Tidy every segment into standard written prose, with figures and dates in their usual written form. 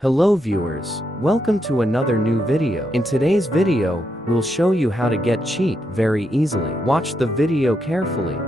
Hello viewers, welcome to another new video. In today's video, we'll show you how to get cheat very easily. Watch the video carefully.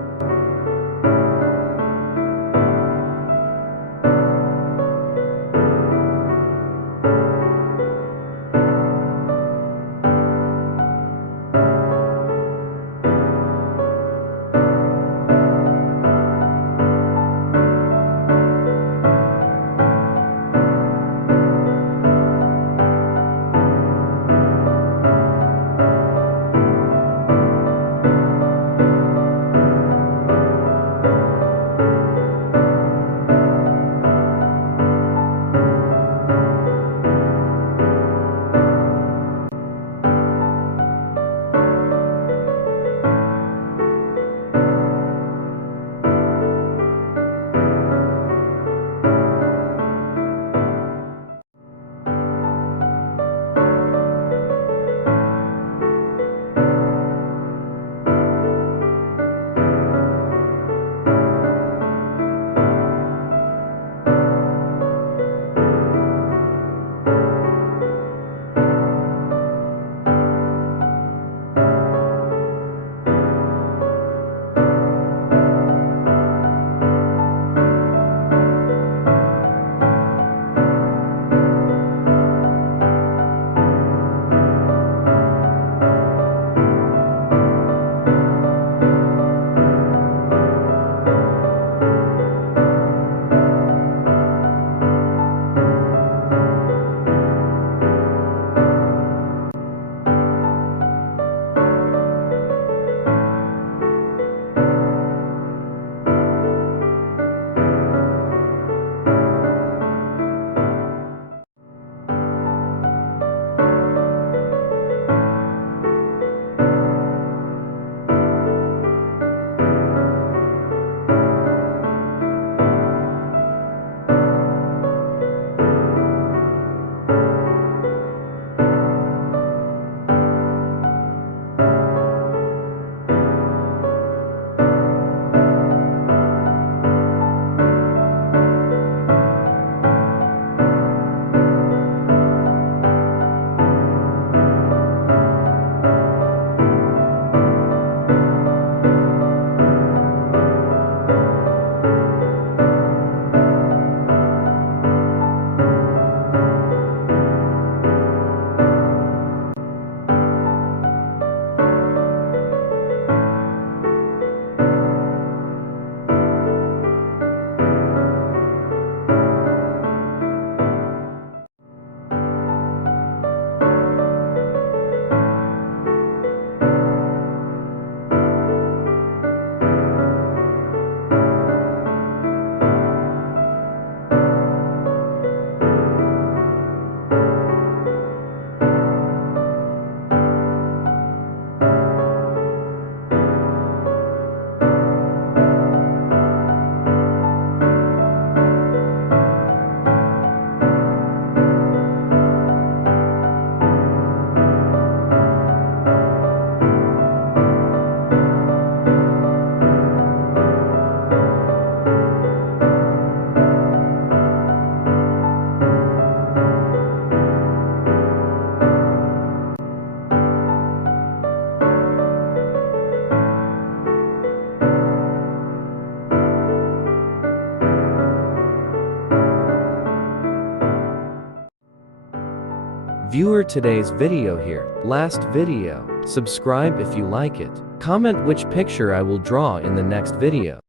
Viewer, today's video here. Last video. Subscribe if you like it. Comment which picture I will draw in the next video.